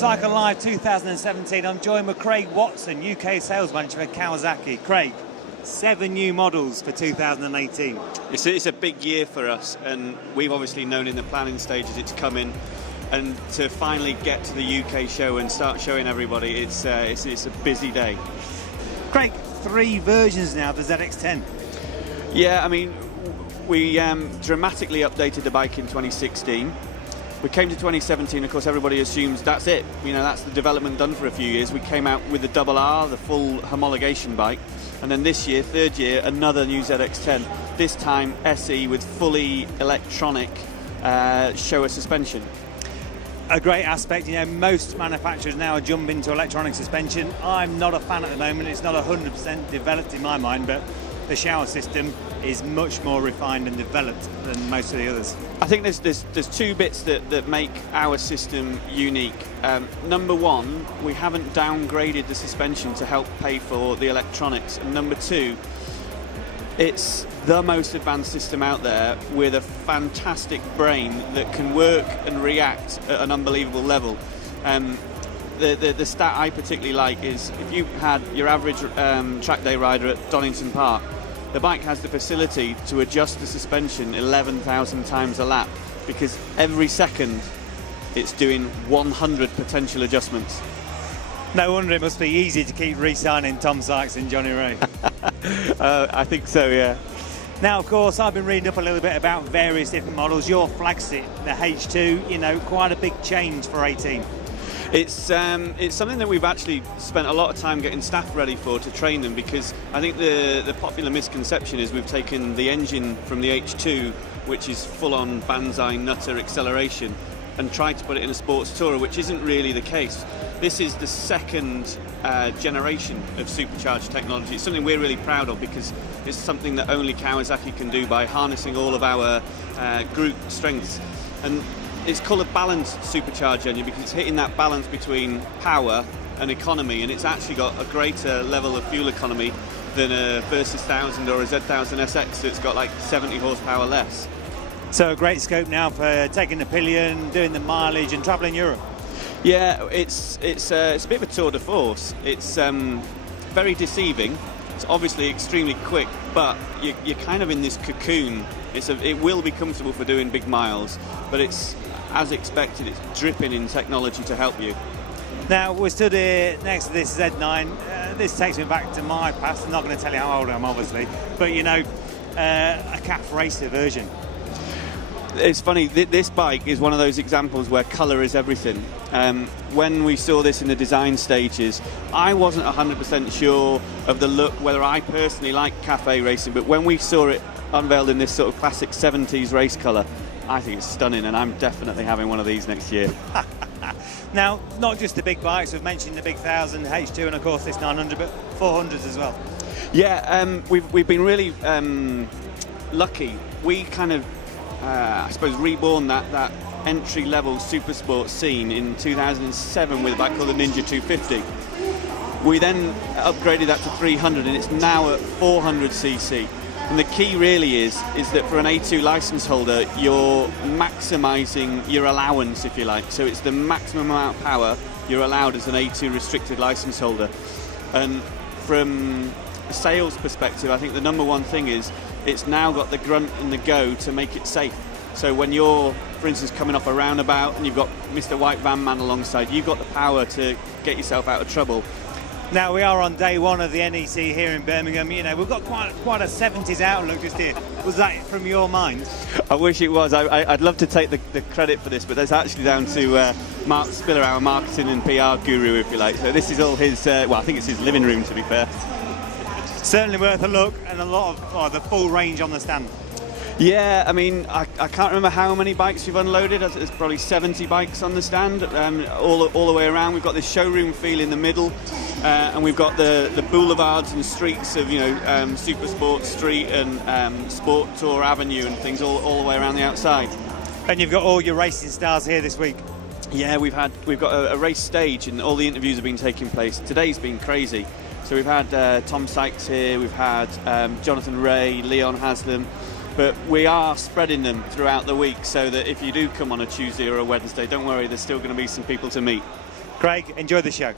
Motorcycle Live 2017. I'm joined with Craig Watson, UK Sales Manager for Kawasaki. Craig, 7 new models for 2018. It's a big year for us, and we've obviously known in the planning stages it's coming, and to finally get to the UK show and start showing everybody, it's a busy day. Craig, 3 versions now of the ZX10. Yeah, I mean, we dramatically updated the bike in 2016. We came to 2017, of course, everybody assumes that's it. You know, that's the development done for a few years. We came out with the Double R, the full homologation bike. And then this year, 3rd year, another new ZX10. This time, SE with fully electronic Showa suspension. A great aspect, you know, most manufacturers now are jumping to electronic suspension. I'm not a fan at the moment. It's not 100% developed in my mind, but the Showa system is much more refined and developed than most of the others. I think there's 2 bits that make our system unique. Number 1, we haven't downgraded the suspension to help pay for the electronics. And number 2, it's the most advanced system out there with a fantastic brain that can work and react at an unbelievable level. The stat I particularly like is if you had your average track day rider at Donington Park, the bike has the facility to adjust the suspension 11,000 times a lap, because every second it's doing 100 potential adjustments. No wonder it must be easy to keep re-signing Tom Sykes and Johnny Ray. I think so, yeah. Now, of course, I've been reading up a little bit about various different models. Your flagship, the H2, you know, quite a big change for 18. It's something that we've actually spent a lot of time getting staff ready for, to train them, because I think the popular misconception is we've taken the engine from the H2, which is full-on Banzai Nutter acceleration, and tried to put it in a sports tourer, which isn't really the case. This is the 2nd generation of supercharged technology. It's something we're really proud of, because it's something that only Kawasaki can do by harnessing all of our group strengths. And it's called a balanced supercharged engine because it's hitting that balance between power and economy, and it's actually got a greater level of fuel economy than a Versys 1000 or a Z1000 SX, so it's got like 70 horsepower less. So a great scope now for taking the pillion, doing the mileage and travelling Europe. Yeah, it's a bit of a tour de force. It's very deceiving. It's obviously extremely quick, but you're kind of in this cocoon. It will be comfortable for doing big miles, but it's, as expected, it's dripping in technology to help you. Now, we're stood here next to this Z9. This takes me back to my past. I'm not going to tell you how old I am, obviously, but you know, a Cafe Racer version. It's funny, this bike is one of those examples where colour is everything. When we saw this in the design stages, I wasn't 100% sure of the look, whether I personally like cafe racing, but when we saw it unveiled in this sort of classic 70s race colour, I think it's stunning, and I'm definitely having one of these next year. Now, not just the big bikes, we've mentioned the big 1000, H2, and of course this 900, but 400s as well. Yeah, we've been really lucky. We kind of, I suppose, reborn that entry-level super sport scene in 2007 with a bike called the Ninja 250. We then upgraded that to 300, and it's now at 400cc. And the key really is that for an A2 license holder, you're maximising your allowance, if you like. So it's the maximum amount of power you're allowed as an A2 restricted license holder. And from a sales perspective, I think the number one thing is it's now got the grunt and the go to make it safe. So when you're, for instance, coming off a roundabout and you've got Mr. White Van Man alongside, you've got the power to get yourself out of trouble. Now, we are on day 1 of the NEC here in Birmingham. You know, we've got quite a 70s outlook just here. Was that from your mind? I wish it was. I'd love to take the credit for this, but that's actually down to Mark Spiller, our marketing and PR guru, if you like. So this is all his, well, I think it's his living room, to be fair. Certainly worth a look, and a lot of the full range on the stand. Yeah, I mean, I can't remember how many bikes we've unloaded. There's probably 70 bikes on the stand, all the way around. We've got this showroom feel in the middle, and we've got the boulevards and streets of, you know, Super Sport Street and Sport Tour Avenue and things all the way around the outside. And you've got all your racing stars here this week. Yeah, we've got a race stage, and all the interviews have been taking place. Today's been crazy. So we've had Tom Sykes here, we've had Jonathan Ray, Leon Haslam. But we are spreading them throughout the week, so that if you do come on a Tuesday or a Wednesday, don't worry, there's still going to be some people to meet. Craig, enjoy the show.